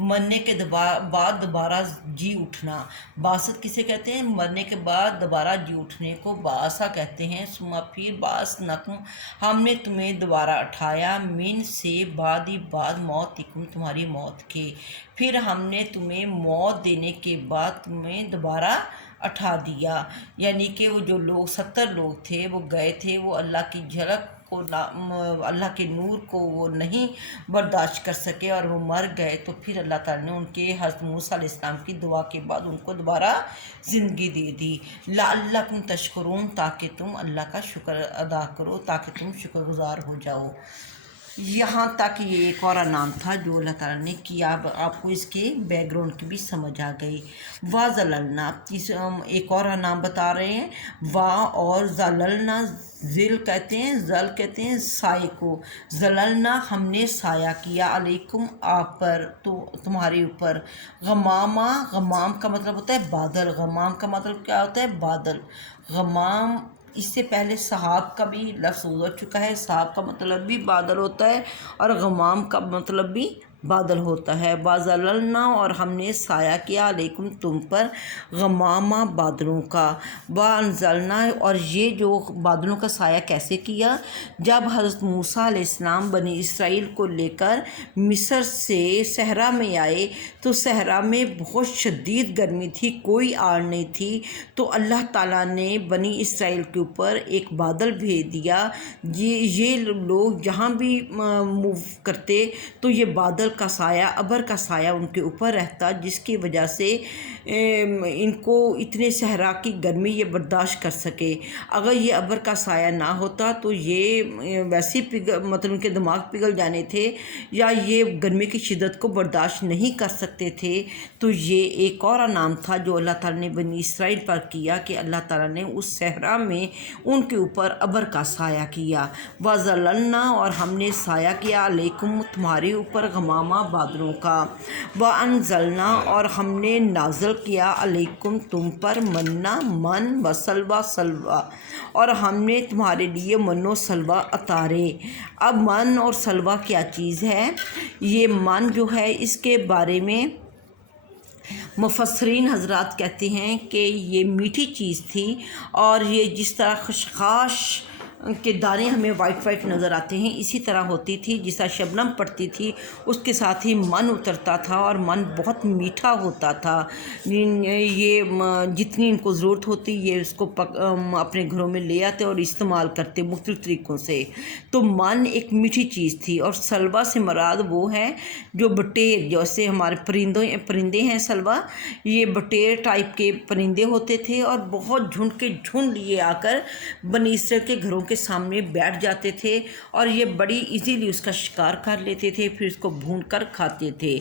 مرنے کے بعد دوبارہ جی اٹھنا۔ باست کسے کہتے ہیں؟ مرنے کے بعد دوبارہ جی اٹھنے کو باسا کہتے ہیں۔ ثم پھر باس نکم ہم نے تمہیں دوبارہ اٹھایا، من سے بعد موتکم تمہاری موت کے، پھر ہم نے تمہیں موت دینے کے بعد تمہیں دوبارہ اٹھا دیا۔ یعنی کہ وہ جو لوگ 70 لوگ تھے وہ گئے تھے، وہ اللہ کی جھلک کو اللہ کے نور کو وہ نہیں برداشت کر سکے اور وہ مر گئے، تو پھر اللہ تعالیٰ نے ان کے حضرت موسیٰ علیہ السلام کی دعا کے بعد ان کو دوبارہ زندگی دے دی۔ لعلکم تشکرون تاکہ تم اللہ کا شکر ادا کرو، تاکہ تم شکر گزار ہو جاؤ۔ یہاں تک یہ ایک اور انعام تھا جو اللہ تعالیٰ نے کیا۔ اب آپ کو اس کے بیک گراؤنڈ کی بھی سمجھ آ گئی۔ وَظَلَلْنَا ایک اور انعام بتا رہے ہیں۔ اور ظَلَلْنَا ذل کہتے ہیں، ذل کہتے ہیں سائے کو۔ ظَلَلْنَا ہم نے سایہ کیا، علیکم آپ پر، تو تمہارے اوپر، غمامہ غمام کا مطلب ہوتا ہے بادل، غمام کا مطلب کیا ہوتا ہے؟ بادل۔ غمام اس سے پہلے صحاب کا بھی لفظ گزر چکا ہے، صحاب کا مطلب بھی بادل ہوتا ہے اور غمام کا مطلب بھی بادل ہوتا ہے۔ وَظَلَلْنَا اور ہم نے سایہ کیا، علیکم تم پر، غمامہ بادلوں کا، وَأَنزَلْنَا اور یہ جو بادلوں کا سایہ کیسے کیا؟ جب حضرت موسیٰ علیہ السلام بنی اسرائیل کو لے کر مصر سے صحرا میں آئے تو صحرا میں بہت شدید گرمی تھی، کوئی آڑ نہیں تھی، تو اللہ تعالیٰ نے بنی اسرائیل کے اوپر ایک بادل بھیج دیا۔ یہ لوگ جہاں بھی موو کرتے تو یہ بادل کا سایہ، ابر کا سایہ ان کے اوپر رہتا، جس کی وجہ سے ان کو اتنے صحرا کی گرمی یہ برداشت کر سکے۔ اگر یہ ابر کا سایہ نہ ہوتا تو یہ ویسے مطلب ان کے دماغ پگھل جانے تھے، یا یہ گرمی کی شدت کو برداشت نہیں کر سکتے تھے۔ تو یہ ایک اور انعام تھا جو اللہ تعالیٰ نے بنی اسرائیل پر کیا کہ اللہ تعالیٰ نے اس صحرا میں ان کے اوپر ابر کا سایہ کیا۔ وَظَلَلْنَا اور ہم نے سایہ کیا، علیکم تمہارے اوپر، غمامہ بادلوں کا، وَأَنزَلْنَا اور ہم نے نازل کیا، علیکم تم پر، منا من وسلویٰ سلویٰ اور ہم نے تمہارے لیے من و سلویٰ اتارے۔ اب من اور سلویٰ کیا چیز ہے؟ یہ من جو ہے اس کے بارے میں مفسرین حضرات کہتے ہیں کہ یہ میٹھی چیز تھی، اور یہ جس طرح خشخاش کے دانے ہمیں وائٹ نظر آتے ہیں اسی طرح ہوتی تھی، جس طرح شبنم پڑتی تھی اس کے ساتھ ہی من اترتا تھا، اور من بہت میٹھا ہوتا تھا۔ یہ جتنی ان کو ضرورت ہوتی یہ اس کو اپنے گھروں میں لے آتے اور استعمال کرتے مختلف طریقوں سے۔ تو من ایک میٹھی چیز تھی، اور سلویٰ سے مراد وہ ہے جو بٹیر، جیسے ہمارے پرندے ہیں سلویٰ، یہ بٹیر ٹائپ کے پرندے ہوتے تھے، اور بہت جھنڈ کے جھنڈ یہ آ کر بنی اسرائیل کے گھروں کے سامنے بیٹھ جاتے تھے، اور یہ بڑی ایزیلی اس کا شکار کر لیتے تھے، پھر اس کو بھون کر کھاتے تھے۔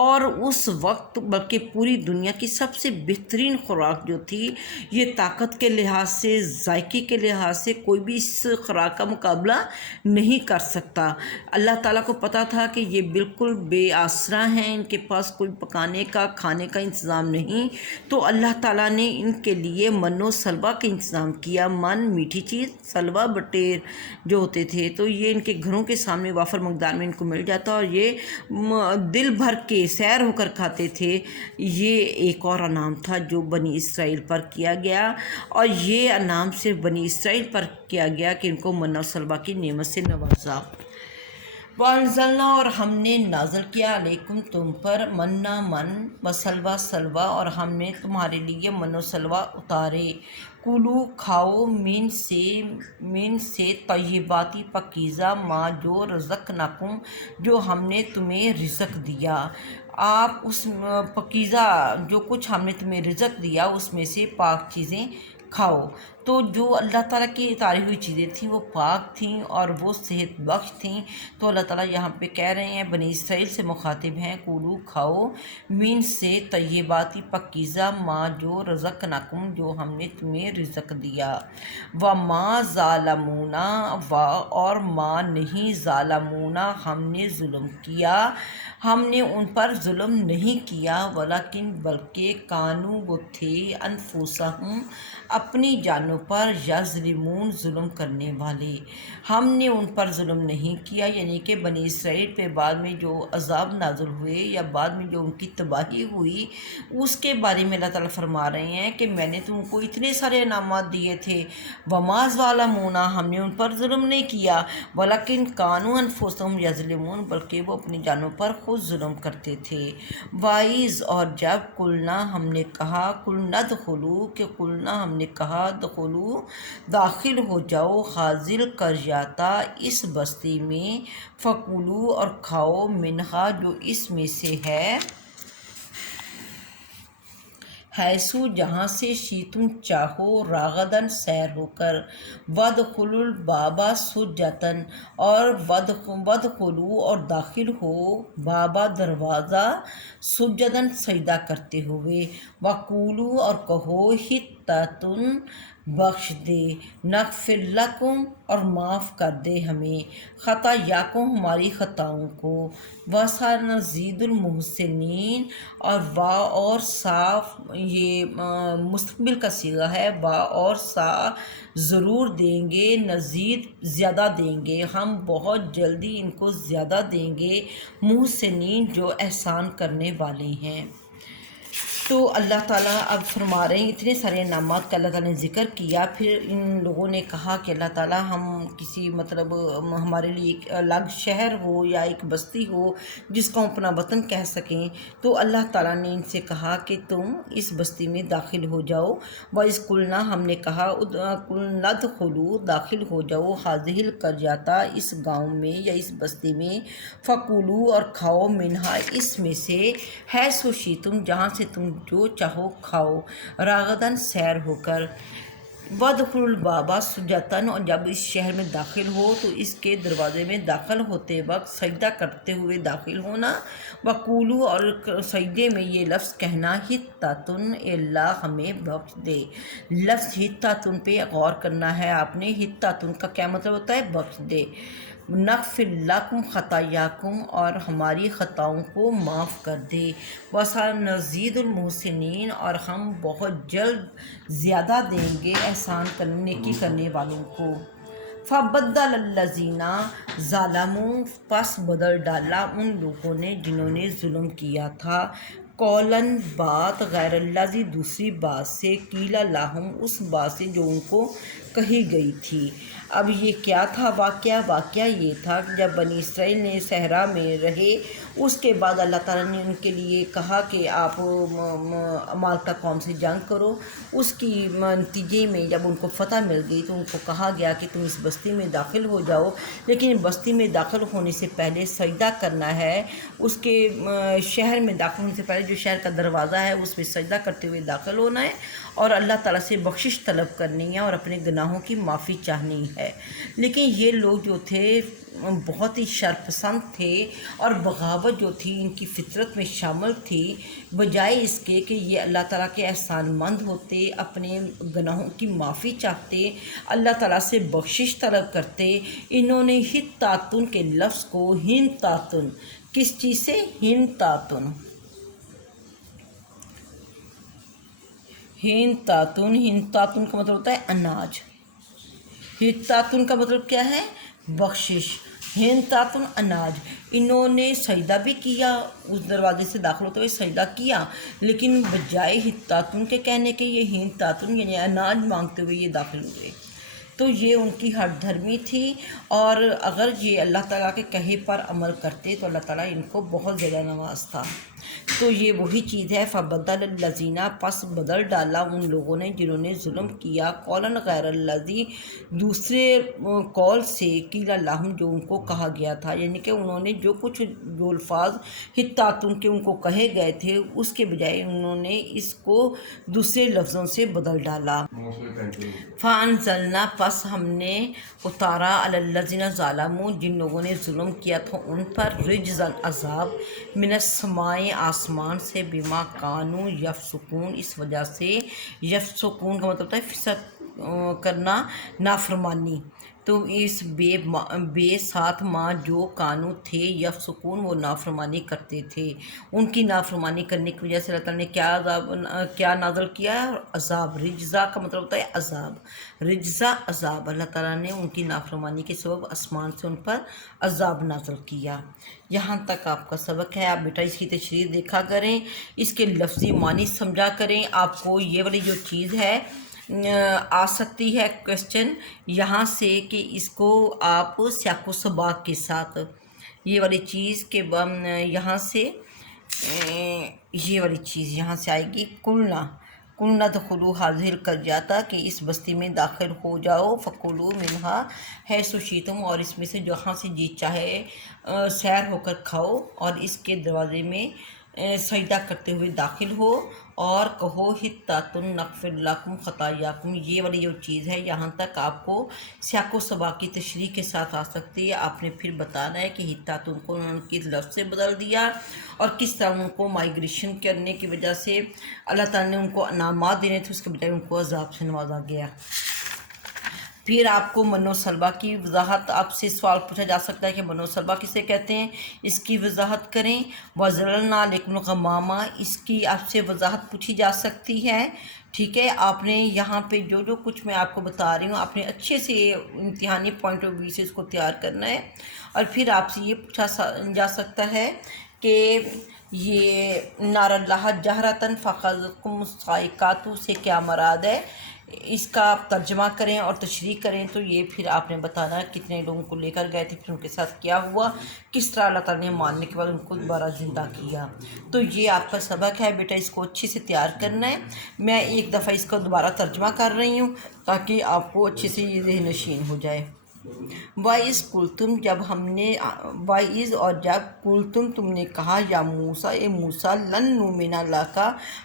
اور اس وقت بلکہ پوری دنیا کی سب سے بہترین خوراک جو تھی، یہ طاقت کے لحاظ سے، ذائقے کے لحاظ سے کوئی بھی اس خوراک کا مقابلہ نہیں کر سکتا۔ اللہ تعالیٰ کو پتہ تھا کہ یہ بالکل بے آسرا ہیں، ان کے پاس کوئی پکانے کا کھانے کا انتظام نہیں، تو اللہ تعالیٰ نے ان کے لیے من و سلویٰ کا انتظام کیا۔ من میٹھی چیز، سلویٰ بٹیر جو ہوتے تھے، تو یہ ان کے گھروں کے سامنے وافر مقدار میں ان کو مل جاتا، اور یہ دل بھر کے سیر ہو کر کھاتے تھے۔ یہ ایک اور انعام تھا جو بنی اسرائیل پر کیا گیا، اور یہ انعام صرف بنی اسرائیل پر کیا گیا کہ ان کو من و سلویٰ کی نعمت سے نوازا۔ وَأَنزَلْنَا اور ہم نے نازل کیا، علیکم تم پر، منا من وسلویٰ سلویٰ اور ہم نے تمہارے لیے من و سلویٰ اتارے۔ کلو کھاؤ، من سے طیباتی پاکیزہ، ما جو رزقناکم جو ہم نے تمہیں رزق دیا، آپ اس پاکیزہ جو کچھ ہم نے تمہیں رزق دیا اس میں سے پاک چیزیں کھاؤ۔ تو جو اللہ تعالیٰ کی اتاری ہوئی چیزیں تھیں وہ پاک تھیں اور وہ صحت بخش تھیں، تو اللہ تعالیٰ یہاں پہ کہہ رہے ہیں، بنی اسرائیل سے مخاطب ہیں، کولو کھاؤ، من سے طیباتی پاکیزہ، ما جو رزقناکم جو ہم نے تمہیں رزق دیا، وما ظالمونا اور ما نہیں ظالمونا ہم نے ظلم کیا، ہم نے ان پر ظلم نہیں کیا، ولیکن بلکہ کانو وہ تھے، انفسہم اپنی جانوں پر، یظلمون ظلم کرنے والے۔ ہم نے ان پر ظلم نہیں کیا، یعنی کہ بنی اسرائیل پہ بعد میں جو عذاب نازل ہوئے یا بعد میں جو ان کی تباہی ہوئی، اس کے بارے میں اللہ تعالیٰ فرما رہے ہیں کہ میں نے تم کو اتنے سارے انعامات دیے تھے، وما ظلمونا ہم نے ان پر ظلم نہیں کیا، ولیکن کانوا انفسہم یظلمون بلکہ وہ اپنی جانوں پر خود ظلم کرتے تھے۔ وائز اور جب قلنا ہم نے کہا، قلنا دخلو کہ قلنا ہم نے کہا، دخلو داخل ہو جاؤ، حاضل قریاتا اس بستی میں، فکلو اور کھاؤ، منہا جو اس میں سے ہے، حیثو جہاں سے، شیتم چاہو، راغدن سیر ہو کر، ودخلوا الباب سجدن اور ودخلو اور داخل ہو، بابا دروازہ، سجدن سجدہ کرتے ہوئے، وقولو اور کہو، حطۃ بخش دے، نغفر لکم اور معاف کر دے ہمیں، خطایاکم ہماری خطاؤں کو، وسنزید المحسنین اور وا اور صاف، یہ مستقبل کا صیغہ ہے، وا اور سا ضرور دیں گے، نزید زیادہ دیں گے، ہم بہت جلدی ان کو زیادہ دیں گے، محسنین جو احسان کرنے والے ہیں۔ تو اللہ تعالیٰ اب فرما رہے ہیں اتنے سارے انعامات کا اللہ تعالیٰ نے ذکر کیا، پھر ان لوگوں نے کہا کہ اللہ تعالیٰ ہم کسی مطلب ہمارے لیے ایک الگ شہر ہو یا ایک بستی ہو جس کو ہم اپنا وطن کہہ سکیں، تو اللہ تعالیٰ نے ان سے کہا کہ تم اس بستی میں داخل ہو جاؤ، وَإِذْ قُلْنَا ہم نے کہا، قُلْنَا ادْخُلُوا داخل ہو جاؤ، هَٰذِهِ الْقَرْيَةَ اس گاؤں میں یا اس بستی میں، فَكُلُوا اور کھاؤ، مِنْهَا اس میں سے، حَیثُ شِئْتُم جہاں سے تم جو چاہو کھاؤ، راغدن سیر ہو کر، وَادْخُلُوا الْبَابَ سُجَّدًا اور جب اس شہر میں داخل ہو تو اس کے دروازے میں داخل ہوتے وقت سجدہ کرتے ہوئے داخل ہونا، وَقُولُوا اور سجدے میں یہ لفظ کہنا، حِطَّةٌ اے اللہ ہمیں بخش دے۔ لفظ حِطَّةٌ پہ غور کرنا ہے آپ نے، حِطَّةٌ کا کیا مطلب ہوتا ہے؟ بخش دے، نغفر لکم خطایاکم اور ہماری خطاؤں کو معاف کر دے، وسنزید المحسنین اور ہم بہت جلد زیادہ دیں گے احسان نیکی کرنے والوں کو۔ فبدل الذین ظلموا پس بدل ڈالا ان لوگوں نے جنہوں نے ظلم کیا تھا، قولاً بات، غیر الذی دوسری بات سے، قیل لہم اس بات سے جو ان کو کہی گئی تھی۔ اب یہ کیا تھا واقعہ یہ تھا کہ جب بنی اسرائیل نے صحرا میں رہے، اس کے بعد اللہ تعالیٰ نے ان کے لیے کہا کہ آپ عمالقہ قوم سے جنگ کرو، اس کی نتیجے میں جب ان کو فتح مل گئی تو ان کو کہا گیا کہ تم اس بستی میں داخل ہو جاؤ، لیکن بستی میں داخل ہونے سے پہلے سجدہ کرنا ہے، اس کے شہر میں داخل ہونے سے پہلے جو شہر کا دروازہ ہے اس میں سجدہ کرتے ہوئے داخل ہونا ہے اور اللہ تعالیٰ سے بخشش طلب کرنی ہے اور اپنے گناہوں کی معافی چاہنی ہے۔ لیکن یہ لوگ جو تھے بہت ہی شرپسند تھے اور بغاوت جو تھی ان کی فطرت میں شامل تھی، بجائے اس کے کہ یہ اللہ تعالیٰ کے احسان مند ہوتے، اپنے گناہوں کی معافی چاہتے، اللہ تعالیٰ سے بخشش طلب کرتے، انہوں نے حطاتن کے لفظ کو ہنتاتن، کس چیز سے؟ ہنتاتن کا مطلب ہوتا ہے اناج، حطاتن کا مطلب کیا ہے؟ بخشش، ہنتاتن اناج، انہوں نے سجدہ بھی کیا، اس دروازے سے داخل ہوتے ہوئے سجدہ کیا، لیکن بجائے حطاتن کے کہنے کے یہ ہنتاتن یعنی اناج مانگتے ہوئے یہ داخل ہوئے۔ تو یہ ان کی ہٹ دھرمی تھی، اور اگر یہ اللہ تعالیٰ کے کہے پر عمل کرتے تو اللہ تعالیٰ ان کو بہت زیادہ نوازتا۔ تو یہ وہی چیز ہے، فبدل الذین پس بدل ڈالا ان لوگوں نے جنہوں نے ظلم کیا، قولاً غیر الذی دوسرے قول سے، قیل لہم جو ان کو کہا گیا تھا، یعنی کہ انہوں نے جو الفاظ حطاتن کے ان کو کہے گئے تھے اس کے بجائے انہوں نے اس کو دوسرے لفظوں سے بدل ڈالا۔ فانزلنا پس ہم نے اتارا علی الذین ظلموا جن لوگوں نے ظلم کیا تھا ان پر، رجزاً عذاب، من السماء آسمان سے، بما کانوا یفسقون اس وجہ سے، یفسقون کا مطلب ہوتا ہے فسق کرنا، نافرمانی، تو اس بے ساتھ ماں جو کانو تھے یفسقون وہ نافرمانی کرتے تھے، ان کی نافرمانی کرنے کی وجہ سے اللہ تعالیٰ نے کیا نازل کیا ہے؟ عذاب۔ رجزا کا مطلب ہوتا ہے عذاب، رجزا عذاب۔ اللہ تعالیٰ نے ان کی نافرمانی کے سبب آسمان سے ان پر عذاب نازل کیا۔ یہاں تک آپ کا سبق ہے۔ آپ بیٹا اس کی تشریح دیکھا کریں، اس کے لفظی معنی سمجھا کریں۔ آپ کو یہ والی جو چیز ہے آ سکتی ہے کویسچن یہاں سے کہ اس کو آپ سیاق و سباق کے ساتھ یہ والی چیز کے یہاں سے یہ والی چیز یہاں سے آئے گی، کلنا دخلوا هذه القرية کہ اس بستی میں داخل ہو جاؤ، فکلوا منها حیث شئتم اور اس میں سے جہاں سے جی چاہے سیر ہو کر کھاؤ، اور اس کے دروازے میں سجدہ کرتے ہوئے داخل ہو اور کہو حطۃ نغفر لکم خطایاکم۔ یہ والی جو چیز ہے یہاں تک آپ کو سیاق و سباق کی تشریح کے ساتھ آ سکتی ہے۔ آپ نے پھر بتانا ہے کہ حطۃ کو انہوں نے کس لفظ سے بدل دیا اور کس طرح ان کو مائگریشن کرنے کی وجہ سے اللہ تعالیٰ نے ان کو انعامات دینے تھے، اس کے بجائے ان کو عذاب سے نوازا گیا۔ پھر آپ کو من و سلوہ کی وضاحت، آپ سے سوال پوچھا جا سکتا ہے کہ من و سلوہ کسے کہتے ہیں، اس کی وضاحت کریں۔ وَظَلَلْنَا عَلَيْكُمُ الْغَمَامَ اس کی آپ سے وضاحت پوچھی جا سکتی ہے، ٹھیک ہے۔ آپ نے یہاں پہ جو کچھ میں آپ کو بتا رہی ہوں، آپ نے اچھے سے امتحانی پوائنٹ آف ویو سے اس کو تیار کرنا ہے۔ اور پھر آپ سے یہ پوچھا جا سکتا ہے کہ یہ نار اللہ جہرتاً فاخذتکم الصاعقۃ سے کیا مراد ہے، اس کا آپ ترجمہ کریں اور تشریح کریں۔ تو یہ پھر آپ نے بتانا ہے کتنے لوگوں کو لے کر گئے تھے، پھر ان کے ساتھ کیا ہوا، کس طرح اللہ تعالیٰ نے ماننے کے بعد ان کو دوبارہ زندہ کیا۔ تو یہ آپ کا سبق ہے بیٹا، اس کو اچھے سے تیار کرنا ہے۔ میں ایک دفعہ اس کو دوبارہ ترجمہ کر رہی ہوں تاکہ آپ کو اچھے سے یہ ذہن نشین ہو جائے۔ وَإِذْ قُلْتُمْ وَإِذْ اور جب قُلْتُمْ تم نے کہا یا موسیٰ اے موسیٰ لن نؤمن لک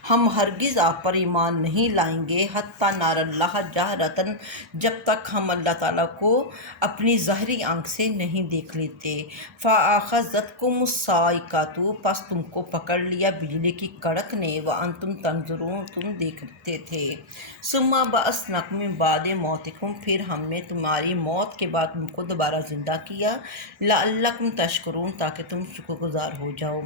ہم ہرگز آپ پر ایمان نہیں لائیں گے حتیٰ نر اللہ جہرتاً جب تک ہم اللہ تعالیٰ کو اپنی ظاہری آنکھ سے نہیں دیکھ لیتے۔ فَأَخَذَتْكُمُ الصَّاعِقَةُ پس تم کو پکڑ لیا بجلی کی کڑک نے، وَأَنْتُمْ تنظرون تم دیکھتے تھے۔ ثُمَّ بَعَثْنَاكُم مِّن بَعْدِ مَوْتِكُمْ پھر ہم نے تمہاری موت کے بعد تم کو دوبارہ زندہ کیا، لعلکم تشکرون تاکہ تم شکر گزار ہو جاؤ۔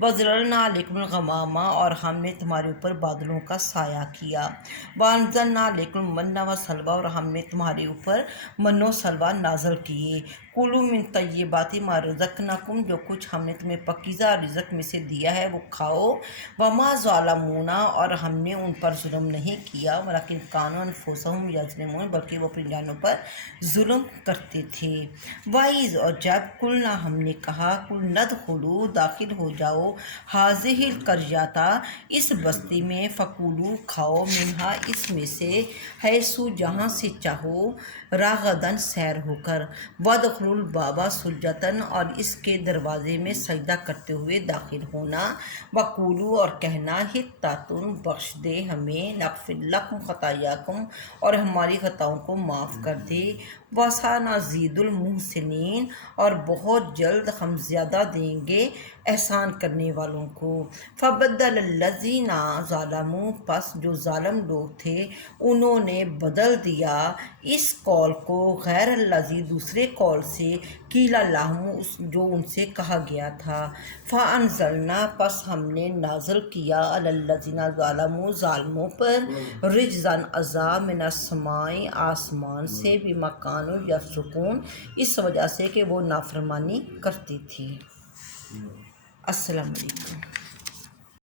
وَظَلَلْنَا عَلَيْكُمُ الْغَمَامَ اور ہم نے تمہارے اوپر بادلوں کا سایہ کیا، وَأَنزَلْنَا عَلَيْكُمُ الْمَنَّ وَالسَّلْوَىٰ اور ہم نے تمہارے اوپر من و سلوہ نازل کیے۔ کُلُوا مِن طَیِّبَاتِ مَا رَزَقْنَاکُم جو کچھ ہم نے تمہیں پاکیزہ رزق میں سے دیا ہے وہ کھاؤ۔ وَمَا ظَلَمُونَا اور ہم نے ان پر ظلم نہیں کیا، وَلَٰكِن كَانُوا أَنفُسَهُمْ يَظْلِمُونَ بلکہ وہ اپنی جانوں پر ظلم کرتے تھے۔ وَإِذْ اور جب قُلْنَا ہم نے کہا قُلْنَا ادْخُلُوا داخل ہو جاؤ هَٰذِهِ الْقَرْيَةَ اس بستی میں، فَكُلُوا کھاؤ مِنْهَا اس میں سے، حیث جہاں سے چاہو، راغداً سیر ہو کر، وَادْخُلُوا الْبَابَ سُجَّدًا اور اس کے دروازے میں سجدہ کرتے ہوئے داخل ہونا، وَقُولُوا اور کہنا حِطَّةٌ بخش دے ہمیں، نغفر لکم خطایاکم اور ہماری خطاؤں کو معاف کر دے، وَسَنَزِيدُ الْمُحْسِنِينَ اور بہت جلد ہم زیادہ دیں گے احسان کرنے والوں کو۔ فَبَدَّلَ الَّذِينَ ظَلَمُوا پس جو ظالم لوگ تھے انہوں نے بدل دیا اس قول کو غیر الذی دوسرے قول سے، قیل لہم جو ان سے کہا گیا تھا، فَأَنزَلْنَا پس ہم نے نازل کیا علی الذین ظلموا ظالموں پر رجزاً عذاب من السماء آسمان سے، بما کانوا یفسقون اس وجہ سے کہ وہ نافرمانی کرتی تھی۔ السلام علیکم۔